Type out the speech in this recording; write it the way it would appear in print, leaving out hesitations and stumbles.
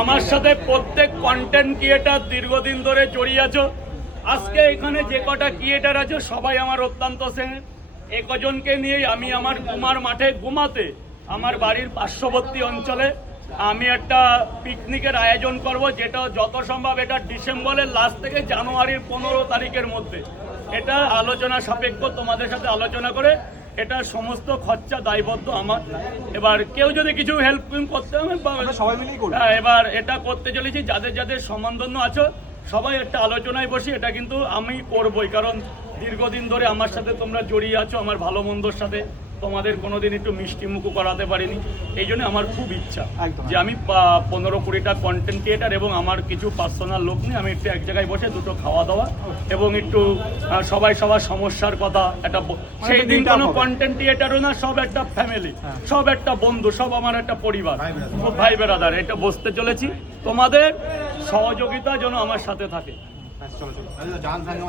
আমার সাথে প্রত্যেক কন্টেন্ট ক্রিয়েটার দীর্ঘদিন ধরে জড়িয়ে আছো। আজকে এখানে যে কটা ক্রিয়েটার আছে সবাই আমার অত্যন্ত স্নেহের। এই কজনকে নিয়ে আমি আমার কুমার মাঠে ঘুমাতে আমার বাড়ির পার্শ্ববর্তী অঞ্চলে আমি একটা পিকনিকের আয়োজন করব, যেটা যত সম্ভব এটা ডিসেম্বরের লাস্ট থেকে জানুয়ারির 15 তারিখের মধ্যে। এটা আলোচনা সাপেক্ষ, তোমাদের সাথে আলোচনা করে এটা সমস্ত খরচা দায়বদ্ধ আমার। এবার কেউ যদি কিছু হেল্প করতে হবে সবাই মিলেই করব। এবার এটা করতে চলেছি, যাদের যাদের সম্বন্ধ আছো সবাই একটা আলোচনায় বসি। এটা কিন্তু আমি করবই, কারণ দীর্ঘদিন ধরে আমার সাথে তোমরা জড়িয়ে আছো, আমার ভালো মন্দর সাথে তোমাদের কোনোদিন একটু মিষ্টি মুখও করাতে পারিনি। এই জন্য আমার খুব ইচ্ছা যে আমি 15-20টা কন্টেন্ট ক্রিয়েটার এবং আমার কিছু পার্সোনাল লোক নিয়ে আমি একটু এক জায়গায় বসে দুটো খাওয়া দাওয়া এবং একটু সবাই সবার সমস্যার কথা একটা সেই দিন কোনো কন্টেন্ট ক্রিয়েটারও না, সব একটা ফ্যামিলি, সব একটা বন্ধু, সব আমার একটা পরিবার, সব ভাই বেরাদার। এটা বসতে চলেছি, তোমাদের সহযোগিতা যেন আমার সাথে থাকে।